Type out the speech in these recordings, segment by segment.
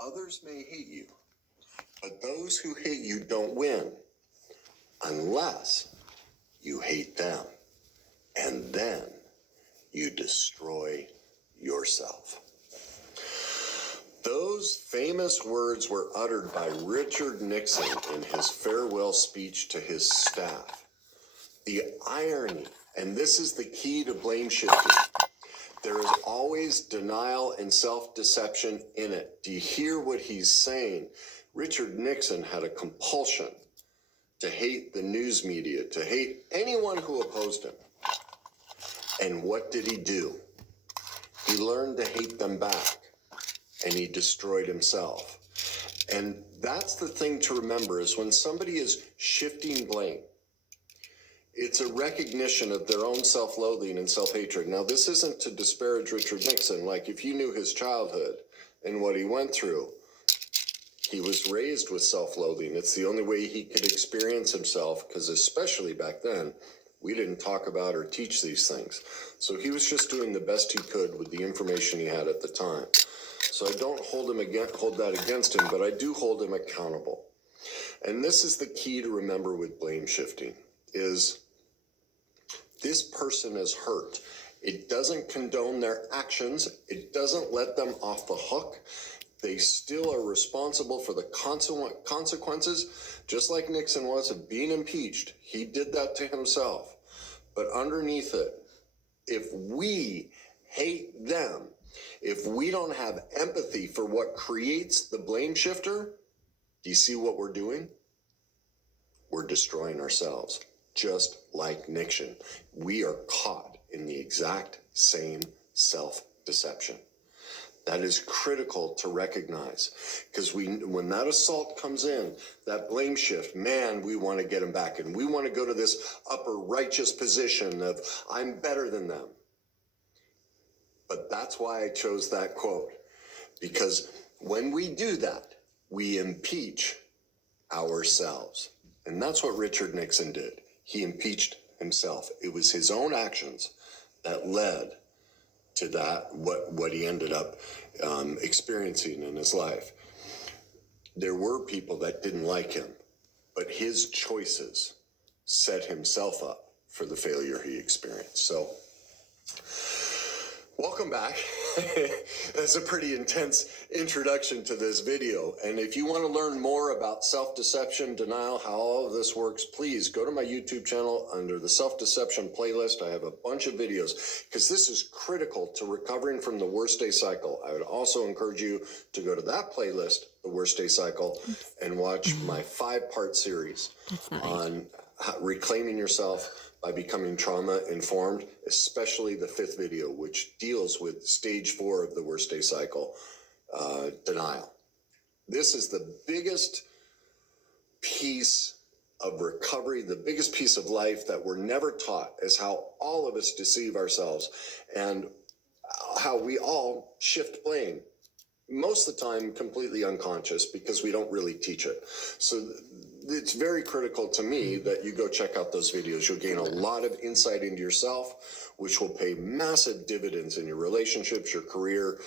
Others may hate you, but those who hate you don't win unless you hate them. And then you destroy yourself. Those famous words were uttered by Richard Nixon in his farewell speech to his staff. The irony, and this is the key to blame shifting, there is always denial and self-deception in it. Do you hear what he's saying? Richard Nixon had a compulsion to hate the news media, to hate anyone who opposed him. And what did he do? He learned to hate them back, and he destroyed himself. And that's the thing to remember, is when somebody is shifting blame, it's a recognition of their own self-loathing and self-hatred. Now, this isn't to disparage Richard Nixon. Like, if you knew his childhood and what he went through, he was raised with self-loathing. It's the only way he could experience himself, because especially back then, we didn't talk about or teach these things. So he was just doing the best he could with the information he had at the time. So I don't hold that against him, but I do hold him accountable. And this is the key to remember with blame shifting, is this person is hurt. It doesn't condone their actions. It doesn't let them off the hook. They still are responsible for the consequences, just like Nixon was of being impeached. He did that to himself. But underneath it, if we hate them, if we don't have empathy for what creates the blame shifter, do you see what we're doing? We're destroying ourselves, just like Nixon. We are caught in the exact same self-deception. That is critical to recognize, because when that assault comes in, that blame shift, man, we want to get them back, and we want to go to this upper righteous position of I'm better than them. But that's why I chose that quote, because when we do that, we impeach ourselves. And that's what Richard Nixon did. He impeached himself. It was his own actions that led to that, what he ended up experiencing in his life. There were people that didn't like him, but his choices set himself up for the failure he experienced. So, welcome back. That's a pretty intense introduction to this video. And if you want to learn more about self-deception, denial, how all of this works, please go to my YouTube channel under the self-deception playlist. I have a bunch of videos, because this is critical to recovering from the worst day cycle. I would also encourage you to go to that playlist, the worst day cycle, and watch my 5-part series on reclaiming yourself by becoming trauma-informed, especially the 5th video, which deals with stage 4 of the worst day cycle, denial. This is the biggest piece of recovery, the biggest piece of life that we're never taught, is how all of us deceive ourselves and how we all shift blame. Most of the time completely unconscious, because we don't really teach it. So it's very critical to me that you go check out those videos. You'll gain a lot of insight into yourself, which will pay massive dividends in your relationships, your career,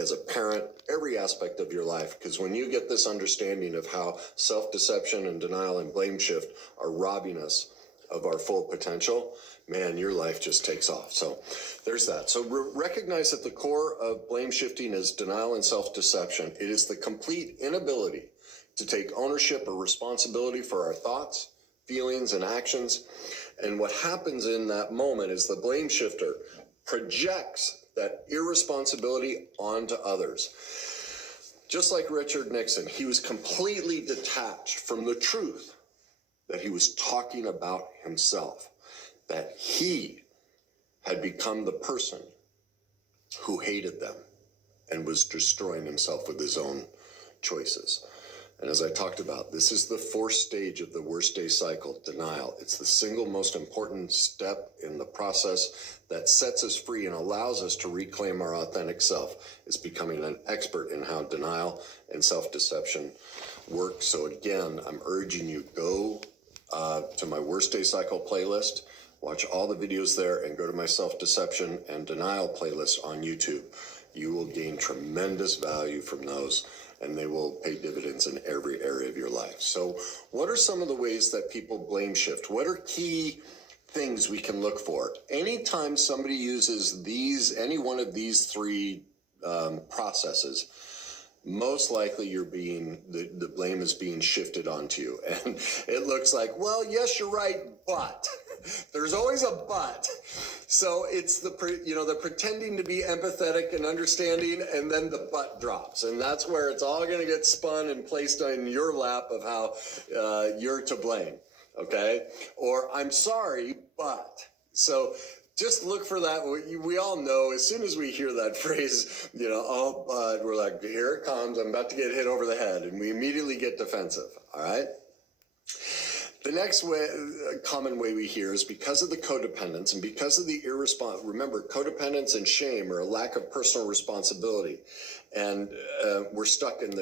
as a parent, every aspect of your life. Because when you get this understanding of how self-deception and denial and blame shift are robbing us of our full potential, man, your life just takes off. So there's that. So recognize that the core of blame shifting is denial and self-deception. It is the complete inability to take ownership or responsibility for our thoughts, feelings, and actions. And what happens in that moment is the blame shifter projects that irresponsibility onto others. Just like Richard Nixon, he was completely detached from the truth that he was talking about himself, that he had become the person who hated them and was destroying himself with his own choices. And as I talked about, this is the 4th stage of the worst day cycle, denial. It's the single most important step in the process that sets us free and allows us to reclaim our authentic self, is becoming an expert in how denial and self-deception work. So again, I'm urging you, go to my worst day cycle playlist, watch all the videos there, and go to my self-deception and denial playlist on YouTube. You will gain tremendous value from those, and they will pay dividends in every area of your life. So what are some of the ways that people blame shift? What are key things we can look for? Anytime somebody uses any one of these three processes, most likely the blame is being shifted onto you. And it looks like, well, yes, you're right, but there's always a but. So it's the pretending to be empathetic and understanding, and then the but drops. And that's where it's all going to get spun and placed on your lap of how you're to blame. Okay? Or I'm sorry, but. So just look for that. We all know as soon as we hear that phrase, oh, but, we're like, here it comes. I'm about to get hit over the head. And we immediately get defensive. All right? The next common way we hear is because of the codependence and because of the remember, codependence and shame are a lack of personal responsibility. And we're stuck in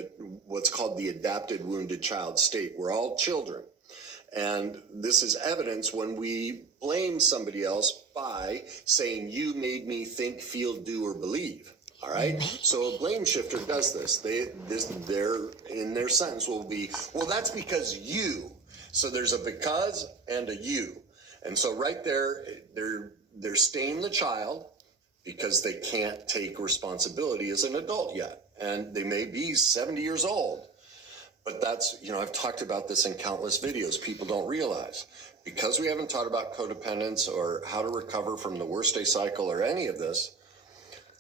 what's called the adapted wounded child state. We're all children. And this is evidence when we blame somebody else by saying, you made me think, feel, do, or believe. All right. So a blame shifter does this. In their sentence will be, well, that's because you. So there's a because and a you. And so right there, they're staying the child because they can't take responsibility as an adult yet. And they may be 70 years old. But that's, I've talked about this in countless videos. People don't realize. Because we haven't taught about codependence or how to recover from the worst day cycle or any of this,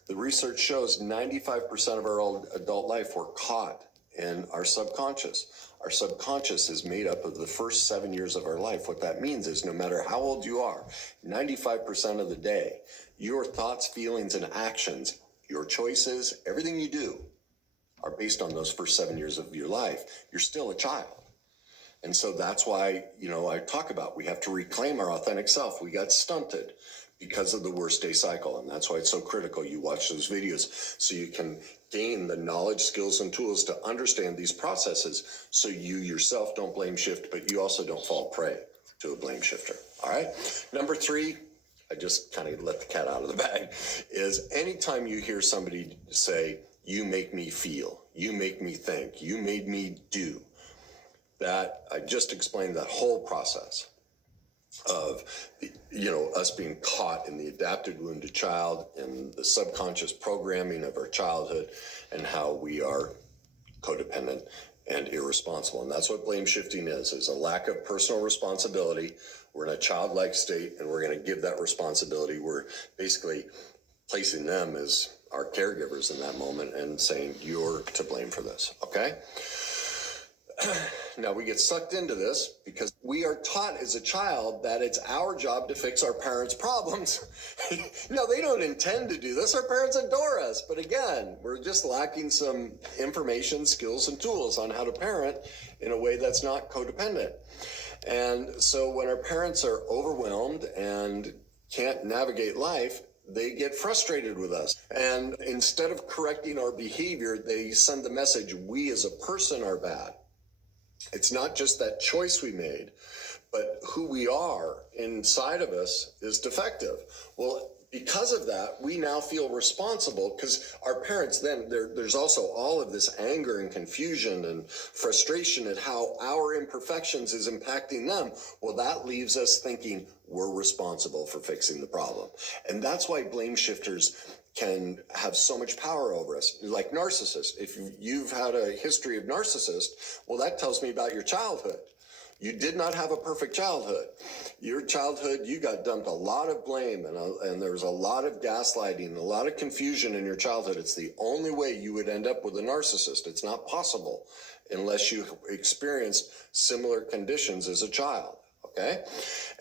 the research shows 95% of our old adult life we're caught in our subconscious. Our subconscious is made up of the first 7 years of our life. What that means is no matter how old you are, 95% of the day, your thoughts, feelings, and actions, your choices, everything you do are based on those first 7 years of your life. You're still a child. And so that's why, I talk about we have to reclaim our authentic self. We got stunted because of the worst day cycle. And that's why it's so critical you watch those videos so you can gain the knowledge, skills, and tools to understand these processes so you yourself don't blame shift, but you also don't fall prey to a blame shifter. All right. Number 3, I just kind of let the cat out of the bag, is anytime you hear somebody say, you make me feel, you make me think, you made me do, that I just explained that whole process of us being caught in the adapted wounded child and the subconscious programming of our childhood and how we are codependent and irresponsible. And that's what blame shifting is a lack of personal responsibility. We're in a childlike state and we're going to give that responsibility. We're basically placing them as our caregivers in that moment and saying, you're to blame for this. Okay? Now we get sucked into this because we are taught as a child that it's our job to fix our parents' problems. No, they don't intend to do this. Our parents adore us. But again, we're just lacking some information, skills, and tools on how to parent in a way that's not codependent. And so when our parents are overwhelmed and can't navigate life, they get frustrated with us. And instead of correcting our behavior, they send the message, we as a person are bad. It's not just that choice we made, but who we are inside of us is defective. Well, because of that, we now feel responsible because our parents then, there's also all of this anger and confusion and frustration at how our imperfections is impacting them. Well, that leaves us thinking we're responsible for fixing the problem. And that's why blame shifters can have so much power over us. Like narcissists. If you've had a history of narcissist, well, that tells me about your childhood. You did not have a perfect childhood. Your childhood, you got dumped a lot of blame and there was a lot of gaslighting, a lot of confusion in your childhood. It's the only way you would end up with a narcissist. It's not possible unless you experienced similar conditions as a child, okay?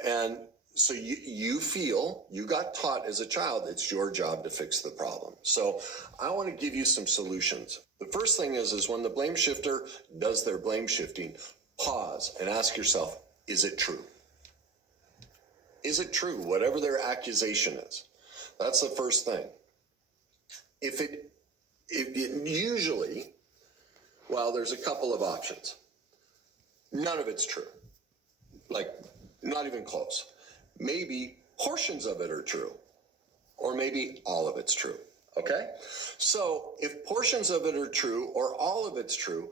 And so you feel, you got taught as a child, it's your job to fix the problem. So I want to give you some solutions. The first thing is when the blame shifter does their blame shifting, pause and ask yourself, is it true? Is it true, whatever their accusation is? That's the first thing. If it usually, well, there's a couple of options. None of it's true. Like, not even close. Maybe portions of it are true, or maybe all of it's true. Okay? So if portions of it are true or all of it's true,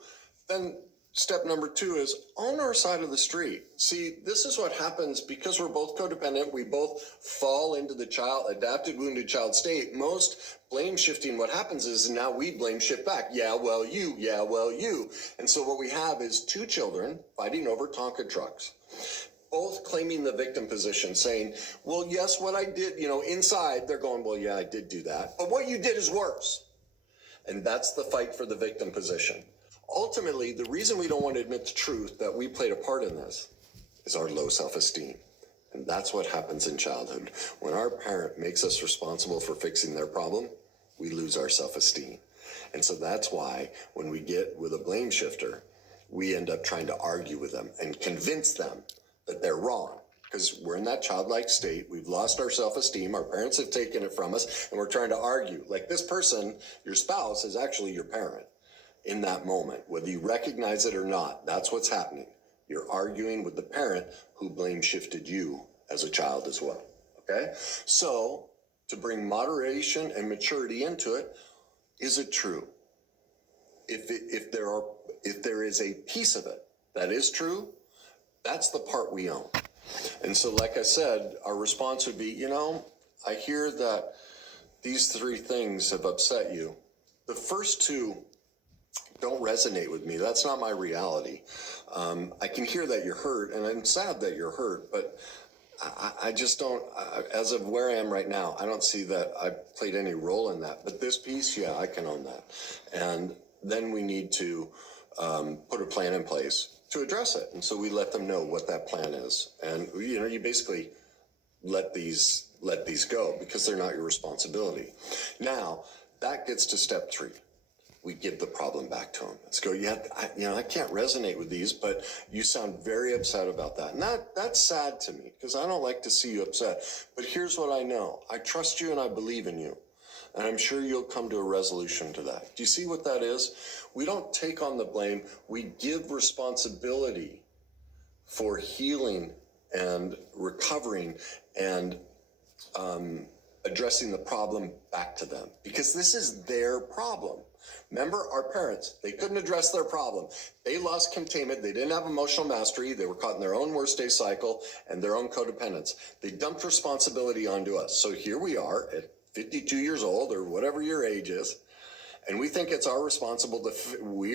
then step number 2 is own our side of the street. See, this is what happens because we're both codependent. We both fall into the adapted wounded child state. Most blame shifting, what happens is now we blame shift back. Yeah, well, you. Yeah, well, you. And so what we have is 2 children fighting over Tonka trucks, both claiming the victim position, saying, well, yes, what I did, inside they're going, well, yeah, I did do that. But what you did is worse. And that's the fight for the victim position. Ultimately, the reason we don't want to admit the truth that we played a part in this is our low self-esteem. And that's what happens in childhood. When our parent makes us responsible for fixing their problem, we lose our self-esteem. And so that's why when we get with a blame shifter, we end up trying to argue with them and convince them that they're wrong. Because we're in that childlike state, we've lost our self-esteem, our parents have taken it from us, and we're trying to argue. Like this person, your spouse, is actually your parent. In that moment, whether you recognize it or not, that's what's happening. You're arguing with the parent who blame shifted you as a child as well. Okay? So, to bring moderation and maturity into it, is it true? If there is a piece of it that is true, that's the part we own. And so, like I said, our response would be, I hear that these 3 things have upset you. The first 2 don't resonate with me. That's not my reality. I can hear that you're hurt, and I'm sad that you're hurt, but I just don't, as of where I am right now, I don't see that I played any role in that. But this piece, yeah, I can own that. And then we need to put a plan in place to address it. And so we let them know what that plan is. And, you basically let these go because they're not your responsibility. Now, that gets to step 3. We give the problem back to them. Let's go, I can't resonate with these, but you sound very upset about that. And that's sad to me because I don't like to see you upset. But here's what I know. I trust you and I believe in you. And I'm sure you'll come to a resolution to that. Do you see what that is? We don't take on the blame. We give responsibility for healing and recovering and addressing the problem back to them because this is their problem. Remember, our parents, they couldn't address their problem. They lost containment. They didn't have emotional mastery. They were caught in their own worst day cycle and their own codependence. They dumped responsibility onto us. So here we are at 52 years old or whatever your age is, and we think it's we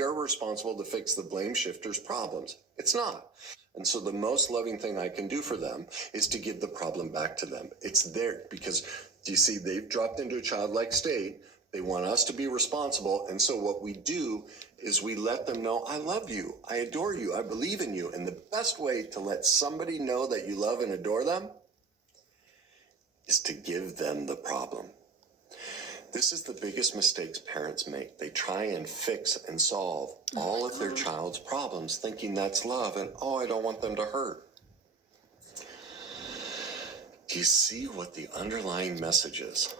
are responsible to fix the blame shifter's problems. It's not. And so the most loving thing I can do for them is to give the problem back to them. It's there because, you see, they've dropped into a childlike state. They want us to be responsible. And so what we do is we let them know, I love you, I adore you, I believe in you. And the best way to let somebody know that you love and adore them is to give them the problem. This is the biggest mistakes parents make. They try and fix and solve all of their child's problems, thinking that's love, and I don't want them to hurt. Do you see what the underlying message is?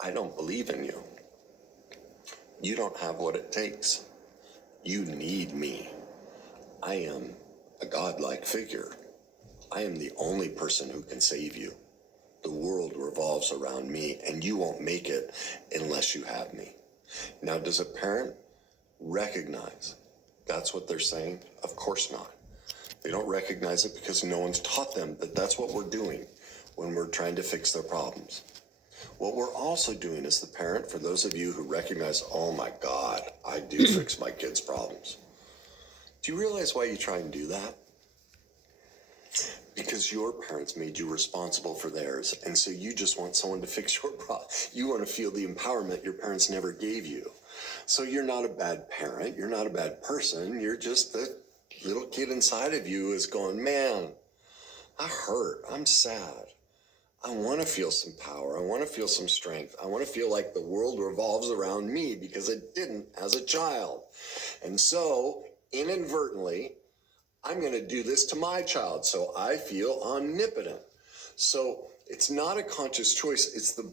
I don't believe in you. You don't have what it takes. You need me. I am a godlike figure. I am the only person who can save you. The world revolves around me, and you won't make it unless you have me. Now, does a parent recognize that's what they're saying? Of course not. They don't recognize it because no one's taught them that that's what we're doing when we're trying to fix their problems. What we're also doing as the parent, for those of you who recognize, oh my God, I do fix my kids' problems. Do you realize why you try and do that? Because your parents made you responsible for theirs, and so you just want someone to fix your problem. You want to feel the empowerment your parents never gave you. So you're not a bad parent, you're not a bad person, you're just the little kid inside of you is going, man, I hurt, I'm sad. I want to feel some power, I want to feel some strength, I want to feel like the world revolves around me because it didn't as a child. And so, inadvertently, I'm going to do this to my child, so I feel omnipotent. So it's not a conscious choice. It's the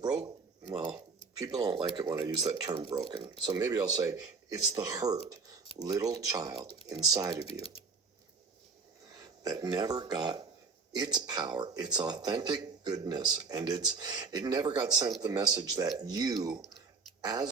people don't like it when I use that term broken. So maybe I'll say it's the hurt little child inside of you that never got its power, its authentic goodness, and it never got sent the message that you, as